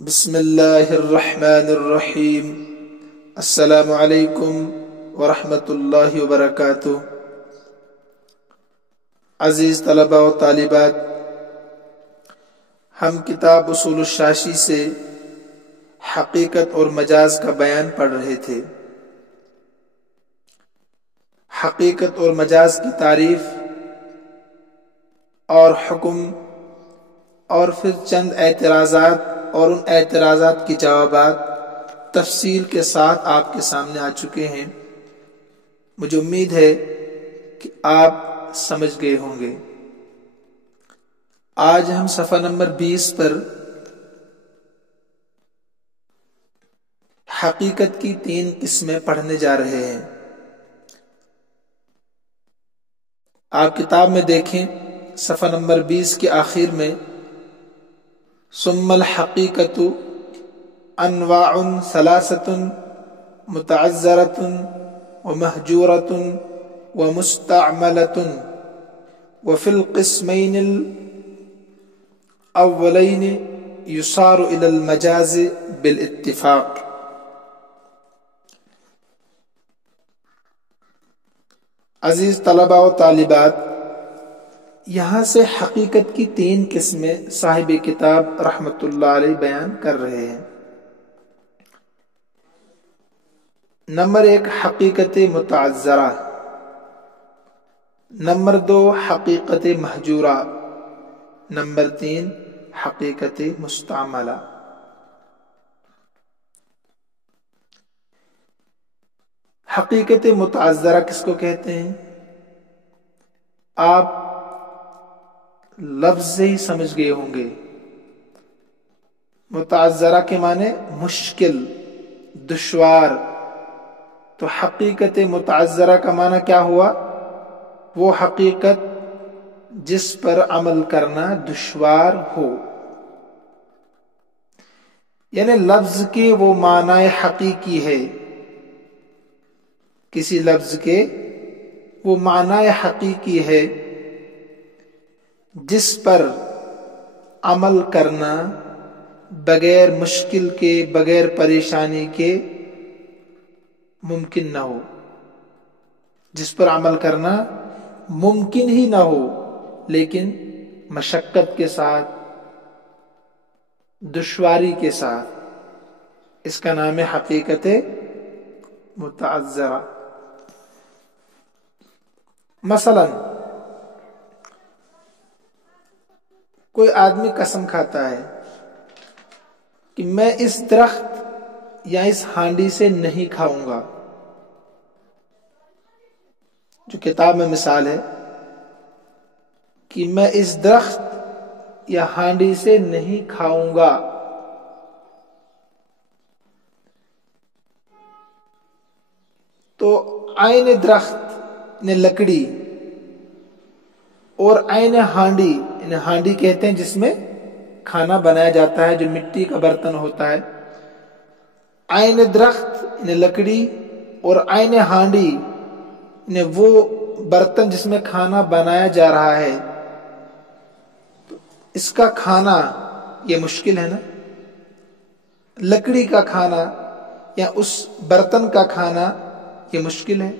بسم اللہ الرحمن الرحیم۔ السلام علیکم ورحمۃ اللہ وبرکاتہ۔ عزیز طلباء و طالبات، ہم کتاب اصول الشاشی سے حقیقت اور مجاز کا بیان پڑھ رہے تھے۔ حقیقت اور مجاز کی تعریف اور حکم، اور پھر چند اعتراضات اور ان اعتراضات کی جوابات تفصیل کے ساتھ آپ کے سامنے آ چکے ہیں۔ مجھے امید ہے کہ آپ سمجھ گئے ہوں گے۔ آج ہم صفحہ نمبر 20 پر حقیقت کی 3 قسمیں پڑھنے جا رہے ہیں۔ آپ کتاب میں دیکھیں، صفحہ نمبر 20 کے آخر میں ثم الحقیقت انواع ثلاثۃ متعذرۃ ومہجورۃ ومستعملۃ وفی القسمین الاولین یصار الی المجاز بالاتفاق۔ عزیز طلباء و طالبات، یہاں سے حقیقت کی 3 قسمیں صاحب کتاب رحمۃ اللہ علیہ بیان کر رہے ہیں۔ نمبر 1 حقیقت متعذرہ، نمبر 2 حقیقت مہجورہ، نمبر 3 حقیقت مستعملہ۔ حقیقت متعذرہ کس کو کہتے ہیں؟ آپ لفظ سے ہی سمجھ گئے ہوں گے۔ متعذرہ کے معنی مشکل، دشوار۔ تو حقیقت متعذرہ کا معنی کیا ہوا؟ وہ حقیقت جس پر عمل کرنا دشوار ہو، یعنی لفظ کے وہ معنی حقیقی ہے، کسی لفظ کے وہ معنی حقیقی ہے جس پر عمل کرنا بغیر مشکل کے، بغیر پریشانی کے ممکن نہ ہو، جس پر عمل کرنا ممکن ہی نہ ہو لیکن مشقت کے ساتھ، دشواری کے ساتھ، اس کا نام ہے حقیقت متعذرہ۔ مثلا کوئی آدمی قسم کھاتا ہے کہ میں اس درخت یا اس ہانڈی سے نہیں کھاؤں گا، جو کتاب میں مثال ہے کہ میں اس درخت یا ہانڈی سے نہیں کھاؤں گا۔ تو عین درخت نے لکڑی اور عین ہانڈی، ہانڈی کہتے ہیں جس میں کھانا بنایا جاتا ہے، جو مٹی کا برتن ہوتا ہے، عین درخت نے لکڑی اور عین ہانڈی نے وہ برتن جس میں کھانا بنایا جا رہا ہے، تو اس کا کھانا یہ مشکل ہے نا؟ لکڑی کا کھانا یا اس برتن کا کھانا یہ مشکل ہے۔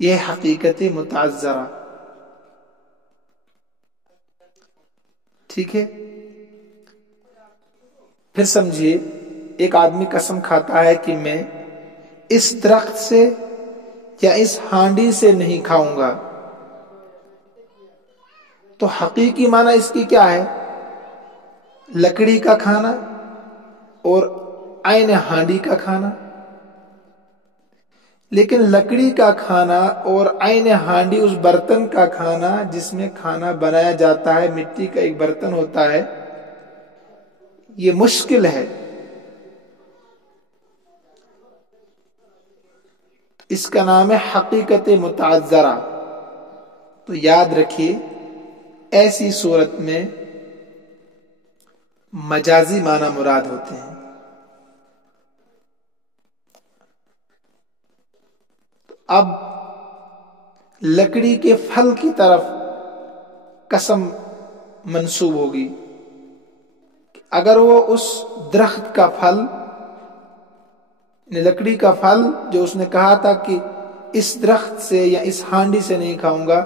یہ حقیقت متعذرہ، ٹھیک ہے؟ پھر سمجھیے، ایک آدمی قسم کھاتا ہے کہ میں اس درخت سے یا اس ہانڈی سے نہیں کھاؤں گا، تو حقیقی معنی اس کی کیا ہے؟ لکڑی کا کھانا اور عین ہانڈی کا کھانا۔ لیکن لکڑی کا کھانا اور عین ہانڈی، اس برتن کا کھانا جس میں کھانا بنایا جاتا ہے، مٹی کا ایک برتن ہوتا ہے، یہ مشکل ہے۔ اس کا نام ہے حقیقت متعذرہ۔ تو یاد رکھیے، ایسی صورت میں مجازی معنی مراد ہوتے ہیں۔ اب لکڑی کے پھل کی طرف قسم منسوب ہوگی، اگر وہ اس درخت کا پھل، لکڑی کا پھل جو اس نے کہا تھا کہ اس درخت سے یا اس ہانڈی سے نہیں کھاؤں گا،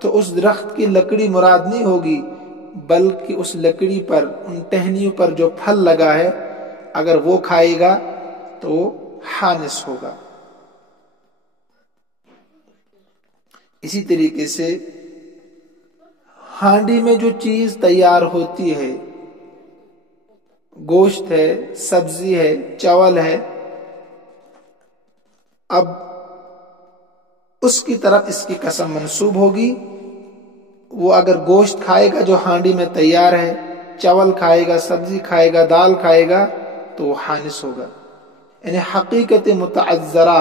تو اس درخت کی لکڑی مراد نہیں ہوگی، بلکہ اس لکڑی پر، ان ٹہنیوں پر جو پھل لگا ہے، اگر وہ کھائے گا تو وہ حانس ہوگا۔ اسی طریقے سے ہانڈی میں جو چیز تیار ہوتی ہے، گوشت ہے، سبزی ہے، چاول ہے، اب اس کی طرف اس کی قسم منسوب ہوگی۔ وہ اگر گوشت کھائے گا جو ہانڈی میں تیار ہے، چاول کھائے گا، سبزی کھائے گا، دال کھائے گا، تو وہ حانس ہوگا۔ یعنی حقیقت متعذرہ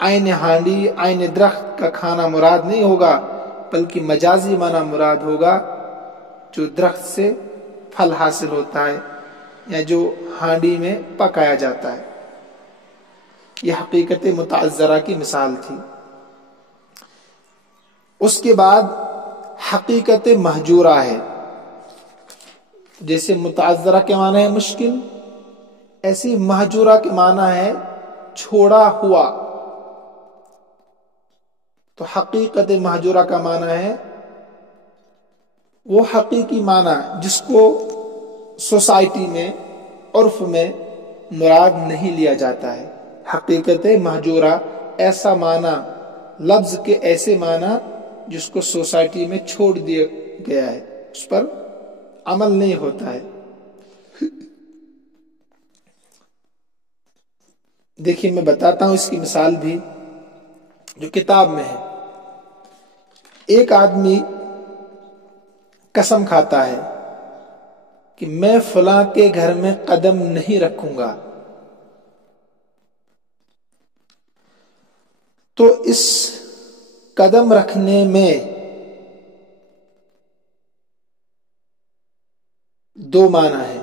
عین ہانڈی، عین درخت کا کھانا مراد نہیں ہوگا، بلکہ مجازی معنی مراد ہوگا، جو درخت سے پھل حاصل ہوتا ہے یا جو ہانڈی میں پکایا جاتا ہے۔ یہ حقیقت متعذرہ کی مثال تھی۔ اس کے بعد حقیقت مہجورہ ہے۔ جیسے متعذرہ کے معنی ہے مشکل، ایسی مہجورہ کے معنی ہے چھوڑا ہوا۔ تو حقیقت مہجورہ کا معنی ہے وہ حقیقی معنی جس کو سوسائٹی میں، عرف میں مراد نہیں لیا جاتا ہے۔ حقیقت مہجورہ ایسا معنی، لفظ کے ایسے معنی جس کو سوسائٹی میں چھوڑ دیا گیا ہے، اس پر عمل نہیں ہوتا ہے۔ دیکھیے میں بتاتا ہوں اس کی مثال بھی جو کتاب میں ہے۔ ایک آدمی قسم کھاتا ہے کہ میں فلاں کے گھر میں قدم نہیں رکھوں گا، تو اس قدم رکھنے میں دو معنی ہے،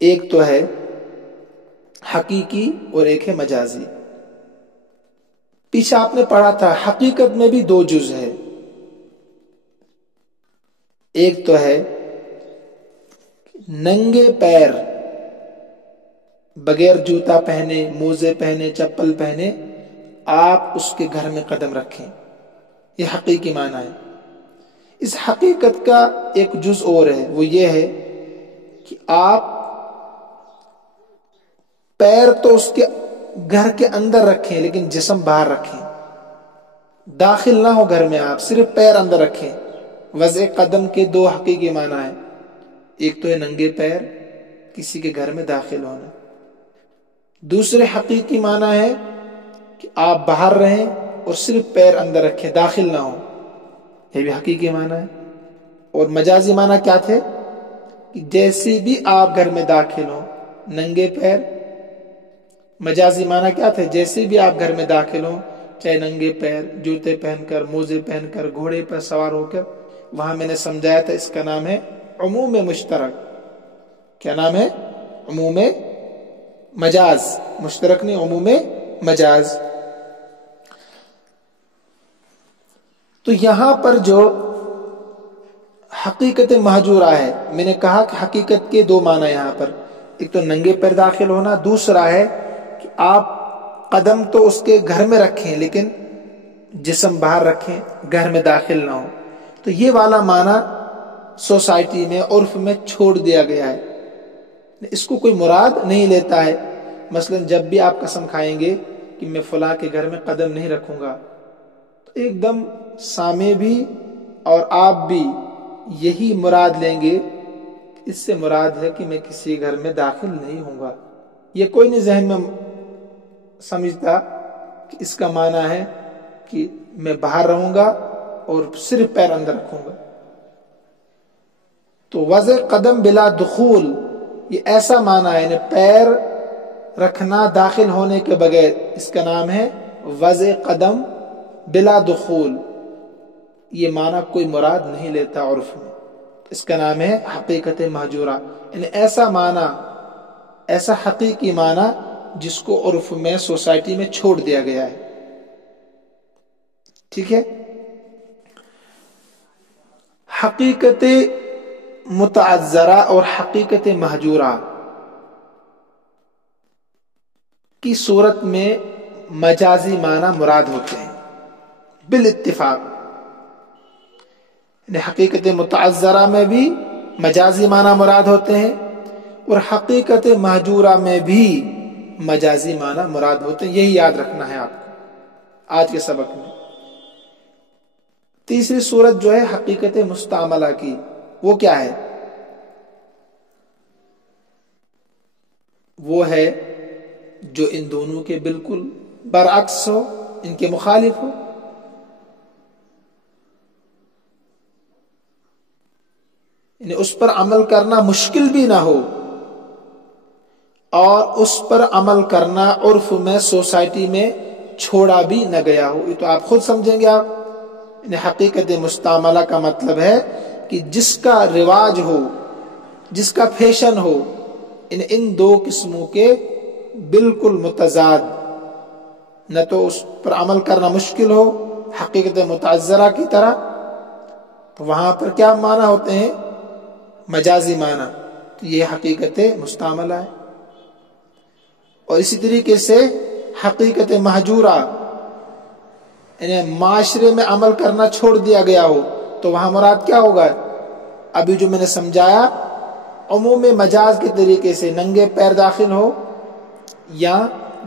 ایک تو ہے حقیقی اور ایک ہے مجازی۔ پیچھے آپ نے پڑھا تھا حقیقت میں بھی دو جز ہے، ایک تو ہے ننگے پیر بغیر جوتا پہنے، موزے پہنے، چپل پہنے آپ اس کے گھر میں قدم رکھیں، یہ حقیقی معنی ہے۔ اس حقیقت کا ایک جز اور ہے، وہ یہ ہے کہ آپ پیر تو اس کے گھر کے اندر رکھیں لیکن جسم باہر رکھیں، داخل نہ ہو گھر میں، آپ صرف پیر اندر رکھیں۔ وضع قدم کے دو حقیقی معنی ہیں، ایک تو ہے ننگے پیر کسی کے گھر میں داخل ہونا، دوسرے حقیقی معنی ہے کہ آپ باہر رہیں اور صرف پیر اندر رکھیں، داخل نہ ہو، یہ بھی حقیقی معنی ہے۔ اور مجازی معنی کیا تھے کہ جیسے بھی آپ گھر میں داخل ہوں ننگے پیر، مجازی معنی کیا تھے؟ جیسے بھی آپ گھر میں داخل ہوں، چاہے ننگے پیر، جوتے پہن کر، موزے پہن کر، گھوڑے پر سوار ہو کر، وہاں میں نے سمجھایا تھا اس کا نام ہے عموم مشترک۔ کیا نام ہے؟ عموم مجاز، مشترک نہیں، عموم مجاز۔ تو یہاں پر جو حقیقت مہجورہ ہے، میں نے کہا کہ حقیقت کے دو معنی یہاں پر، ایک تو ننگے پیر داخل ہونا، دوسرا ہے کہ آپ قدم تو اس کے گھر میں رکھیں لیکن جسم باہر رکھیں، گھر میں داخل نہ ہو۔ تو یہ والا معنی سوسائٹی میں، عرف میں چھوڑ دیا گیا ہے، اس کو کوئی مراد نہیں لیتا ہے۔ مثلا جب بھی آپ قسم کھائیں گے کہ میں فلاں کے گھر میں قدم نہیں رکھوں گا، تو ایک دم سامع بھی اور آپ بھی یہی مراد لیں گے، اس سے مراد ہے کہ میں کسی گھر میں داخل نہیں ہوں گا۔ یہ کوئی نہیں ذہن میں سمجھتا کہ اس کا معنی ہے کہ میں باہر رہوں گا اور صرف پیر اندر رکھوں گا۔ تو وضع قدم بلا دخول، یہ ایسا معنی ہے، یعنی پیر رکھنا داخل ہونے کے بغیر، اس کا نام ہے وضع قدم بلا دخول۔ یہ معنی کوئی مراد نہیں لیتا عرف میں، اس کا نام ہے حقیقت مہجورہ، یعنی ایسا معنی، ایسا حقیقی معنی جس کو عرف میں، سوسائٹی میں چھوڑ دیا گیا ہے۔ ٹھیک ہے؟ حقیقت متعذرہ اور حقیقت مہجورہ کی صورت میں مجازی معنی مراد ہوتے ہیں بالاتفاق. یعنی حقیقت متعذرہ میں بھی مجازی معنی مراد ہوتے ہیں اور حقیقت مہجورہ میں بھی مجازی معنی مراد ہوتے ہیں. یہی یاد رکھنا ہے آپ کو آج کے سبق میں. تیسری صورت جو ہے حقیقت مستعملہ کی، وہ کیا ہے؟ وہ ہے جو ان دونوں کے بالکل برعکس ہو، ان کے مخالف ہو. یعنی اس پر عمل کرنا مشکل بھی نہ ہو اور اس پر عمل کرنا عرف میں، سوسائٹی میں چھوڑا بھی نہ گیا ہو. یہ تو آپ خود سمجھیں گے. آپ یعنی حقیقت مستعملہ کا مطلب ہے کہ جس کا رواج ہو، جس کا فیشن ہو، ان دو قسموں کے بالکل متضاد، نہ تو اس پر عمل کرنا مشکل ہو حقیقت متعذرہ کی طرح، تو وہاں پر کیا معنی ہوتے ہیں؟ مجازی معنی. تو یہ حقیقت مستعملہ ہے. اور اسی طریقے سے حقیقت مہجورہ، یعنی معاشرے میں عمل کرنا چھوڑ دیا گیا ہو، تو وہاں مراد کیا ہوگا؟ ابھی جو میں نے سمجھایا، عموم مجاز کے طریقے سے ننگے پیر داخل ہو یا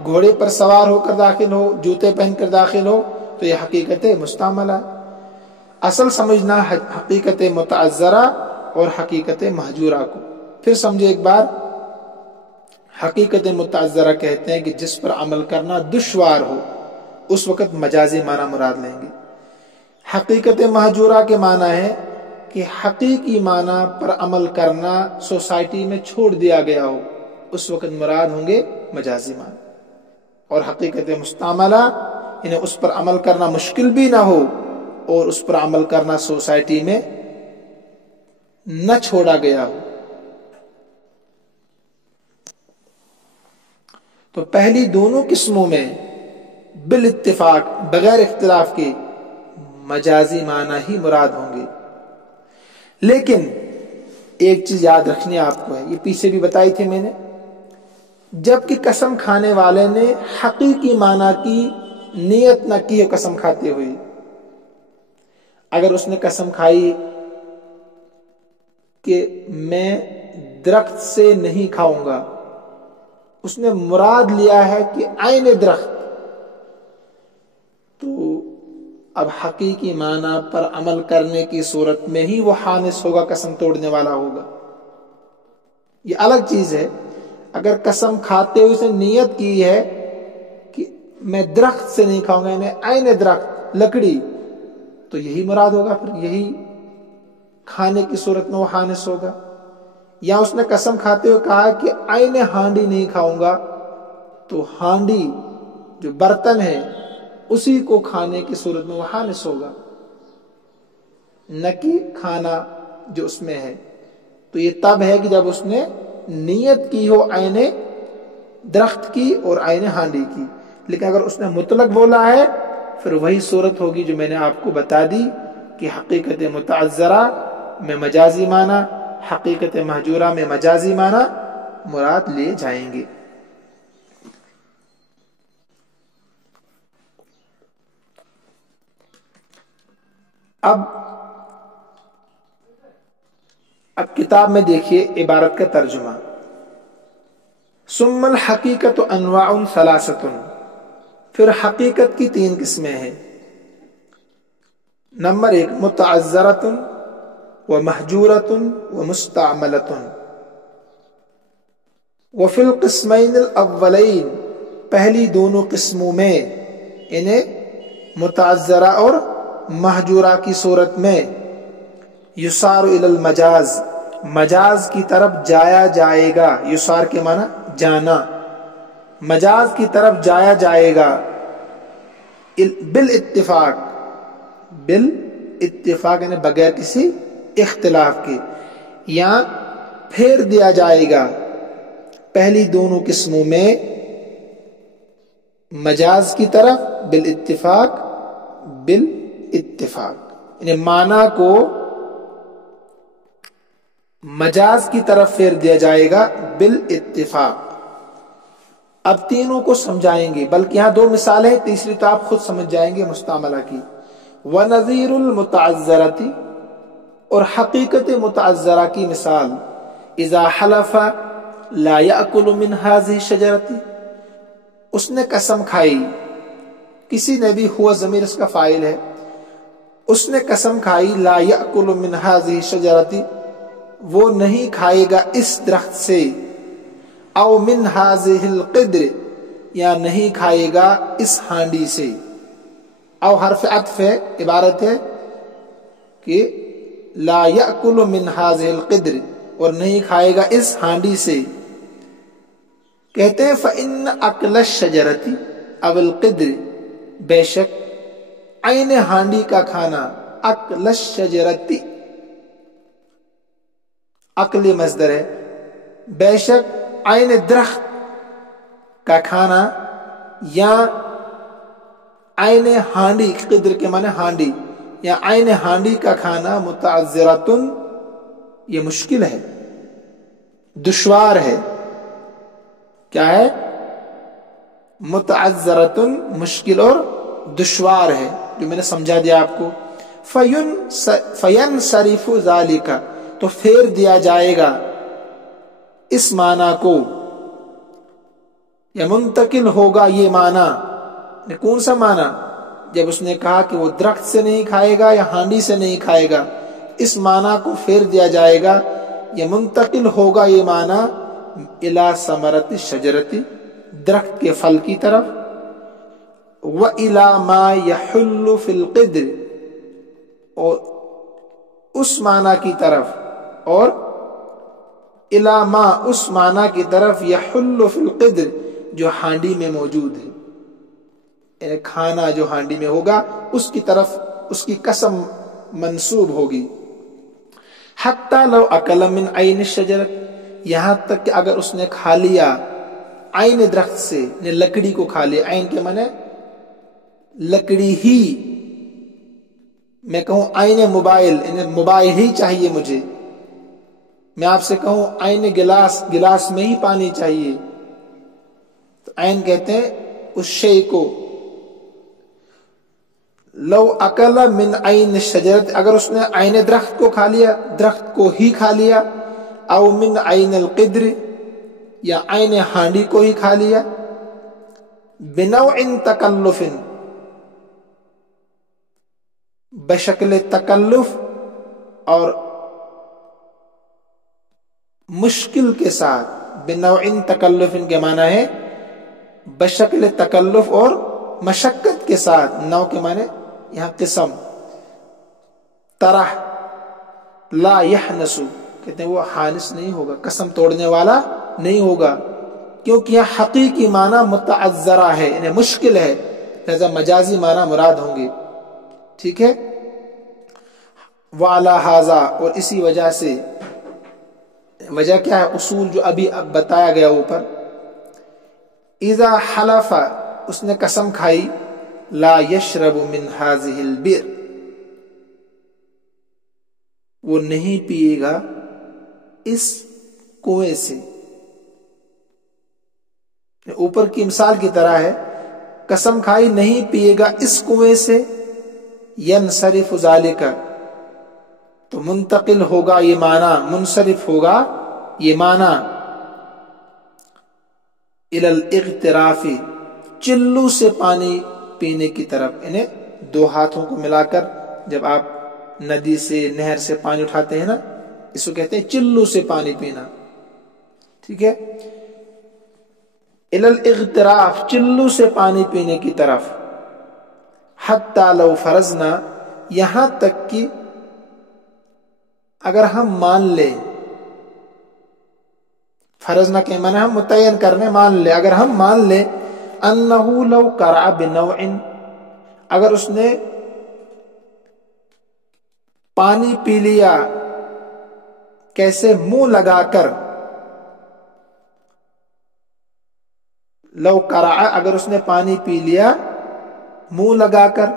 گھوڑے پر سوار ہو کر داخل ہو، جوتے پہن کر داخل ہو، تو یہ حقیقت مستعملہ ہے. اصل سمجھنا حقیقت متعذرہ اور حقیقت مہجورہ کو. پھر سمجھے ایک بار، حقیقت متعذرہ کہتے ہیں کہ جس پر عمل کرنا دشوار ہو، اس وقت مجازی معنی مراد لیں گے. حقیقت مہجورہ کے معنی ہے کہ حقیقی معنی پر عمل کرنا سوسائٹی میں چھوڑ دیا گیا ہو، اس وقت مراد ہوں گے مجازی معنی. اور حقیقت مستعملہ یعنی اس پر عمل کرنا مشکل بھی نہ ہو اور اس پر عمل کرنا سوسائٹی میں نہ چھوڑا گیا ہو. تو پہلی دونوں قسموں میں بالاتفاق، بغیر اختلاف کے، مجازی معنی ہی مراد ہوں گے. لیکن ایک چیز یاد رکھنی آپ کو ہے، یہ پیچھے بھی بتائی تھی میں نے، جب کہ قسم کھانے والے نے حقیقی معنی کی نیت نہ کی ہے قسم کھاتے ہوئے، اگر اس نے قسم کھائی کہ میں درخت سے نہیں کھاؤں گا، اس نے مراد لیا ہے کہ عین درخت، تو اب حقیقی معنی پر عمل کرنے کی صورت میں ہی وہ حانث ہوگا، قسم توڑنے والا ہوگا. یہ الگ چیز ہے. اگر قسم کھاتے ہوئے سے نیت کی ہے کہ میں درخت سے نہیں کھاؤں گا، یعنی عین درخت، لکڑی، تو یہی مراد ہوگا، پھر یہی کھانے کی صورت میں وہ حانث ہوگا. یا اس نے قسم کھاتے ہوئے کہا کہ عین ہانڈی نہیں کھاؤں گا، تو ہانڈی جو برتن ہے اسی کو کھانے کی صورت میں وہ حانث ہوگا، نہ کہ کھانا جو اس میں ہے. تو یہ تب ہے کہ جب اس نے نیت کی ہو عین درخت کی اور عین ہانڈی کی. لیکن اگر اس نے مطلق بولا ہے، پھر وہی صورت ہوگی جو میں نے آپ کو بتا دی کہ حقیقت متعذرہ میں مجازی معنی، حقیقت مہجورہ میں مجازی معنی مراد لیے جائیں گے. اب کتاب میں دیکھیے عبارت کا ترجمہ. ثم الحقیقت انواع ثلاثۃ، پھر حقیقت کی 3 قسمیں ہیں. نمبر 1 متعذرۃ ومہجورۃ ومستعملۃ. وفی القسمین الاولین، پہلی دونوں قسموں میں، انہیں متعذرہ اور مہجورہ کی صورت میں، یسار الی المجاز، مجاز کی طرف جایا جائے گا. یسار کے معنی جانا، مجاز کی طرف جایا جائے گا. بالاتفاق، بالاتفاق یعنی بغیر کسی اختلاف کے، یا پھیر دیا جائے گا پہلی دونوں قسموں میں مجاز کی طرف بالاتفاق، بالاتفاق یعنی معنی کو مجاز کی طرف پھیر دیا جائے گا بالاتفاق۔ اب تینوں کو سمجھائیں گے، بلکہ یہاں دو مثالیں، تیسری تو آپ خود سمجھ جائیں گے مستعملہ کی۔ وَنَظِيرُ الْمُتَعَذَّرَةِ، اور حقیقت متعذرہ کی مثال، اذا حلف لا يأكل من هذه الشجرة، اس نے قسم کھائی، کسی نے بھی، ہوا ضمیر اس کا فاعل ہے، اس نے قسم کھائی لا يأكل من هذه الشجرة، وہ نہیں کھائے گا اس درخت سے، او من هذه القدر، یا نہیں کھائے گا اس ہانڈی سے۔ او حرف عطف ہے، عبارت ہے کہ لا یأکل من هذه القدر، اور نہیں کھائے گا اس ہانڈی سے۔ کہتے ہیں فإن أكل الشجرة او القدر، بے شک عین ہانڈی کا کھانا، أكل الشجرة، عقل مصدر ہے، بے شک عین درخت کا کھانا یا عین ہانڈی، قدر کے معنی ہانڈی، یا عین ہانڈی کا کھانا، متعذرتن، یہ مشکل ہے، دشوار ہے۔ کیا ہے؟ متعذرتن، مشکل اور دشوار ہے، جو میں نے سمجھا دیا آپ کو۔ فینصرف ذالک، تو پھیر دیا جائے گا اس معنی کو، یا منتقل ہوگا یہ معنی۔ کون سا معنی؟ جب اس نے کہا کہ وہ درخت سے نہیں کھائے گا یا ہانڈی سے نہیں کھائے گا، اس معنی کو پھیر دیا جائے گا، یا منتقل ہوگا یہ معنی الی ثمرۃ الشجرۃ، درخت کے پھل کی طرف، و الی ما یحل فی القدر، اور اس معنی کی طرف، اور الی ما، اس معنی کی طرف، یحل فی القدر، جو ہانڈی میں موجود ہے، یعنی کھانا جو ہانڈی میں ہوگا اس کی طرف اس کی قسم منسوب ہوگی۔ حتی لو اکل من عین الشجرۃ، یہاں تک کہ اگر اس نے کھا لیا عین درخت سے، یعنی لکڑی کو کھا لیا، عین کے معنی لکڑی ہی، میں کہوں عین موبائل، یعنی موبائل ہی چاہیے مجھے، میں آپ سے کہوں عین گلاس، گلاس میں ہی پانی چاہیے، تو عین کہتے ہیں اس شے کو۔ لو اکل من عین الشجرۃ، اگر اس نے عین درخت کو کھا لیا، درخت کو ہی کھا لیا، او من عین القدر، یا عین ہانڈی کو ہی کھا لیا، بنوع تکلف، بشکل تکلف اور مشکل کے ساتھ، بنوع تکلف کے معنی ہے بشکل تکلف اور مشقت کے ساتھ، نو کے معنی یہاں قسم، طرح، لا یحنس، کہتے ہیں وہ حانس نہیں ہوگا، قسم توڑنے والا نہیں ہوگا، کیونکہ یہ حقیقی معنی متعذرہ ہے، یعنی مشکل ہے، لہذا مجازی معنی مراد ہوں گے۔ ٹھیک ہے، وعلی ھذا، اور اسی وجہ سے، وجہ کیا ہے؟ اصول جو ابھی بتایا گیا اوپر، اذا حلف، اس نے قسم کھائی، لا یشرب من هذه البئر، وہ نہیں پیے گا اس کنویں سے، اوپر کی مثال کی طرح ہے، قسم کھائی نہیں پیے گا اس کنویں سے، ینصرف ذالک، تو منتقل ہوگا یہ معنی، منصرف ہوگا یہ معنی، الی الاغتراف، چلو سے پانی پینے کی طرف، یعنی دو ہاتھوں کو ملا کر جب آپ ندی سے، نہر سے پانی اٹھاتے ہیں نا، اس کو کہتے ہیں چلو سے پانی پینا۔ ٹھیک ہے، الی الاغتراف، چلو سے پانی پینے کی طرف، حتی لو فرضنا، یہاں تک کہ اگر ہم مان لیں، فرضنا کے معنی ہم متعین کرنے، مان لیں، اگر ہم مان لیں، انہو لو قرع بنوع، اگر اس نے پانی پی لیا، کیسے؟ منہ لگا کر، لو قرع، اگر اس نے پانی پی لیا منہ لگا کر،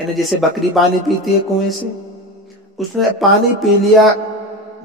یعنی جیسے بکری پانی پیتی ہے کنویں سے، اس نے پانی پی لیا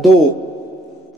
2,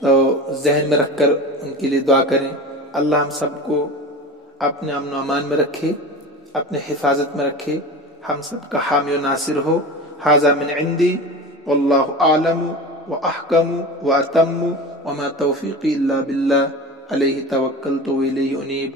تو ذہن میں رکھ کر ان کے لیے دعا کریں۔ اللہ ہم سب کو اپنے امن و امان میں رکھے، اپنے حفاظت میں رکھے، ہم سب کا حامی و ناصر ہو۔ ھذا من عندی واللہ اعلم واحکم واتم وما توفیقی الا باللہ علیہ توکلت والیہ انیب۔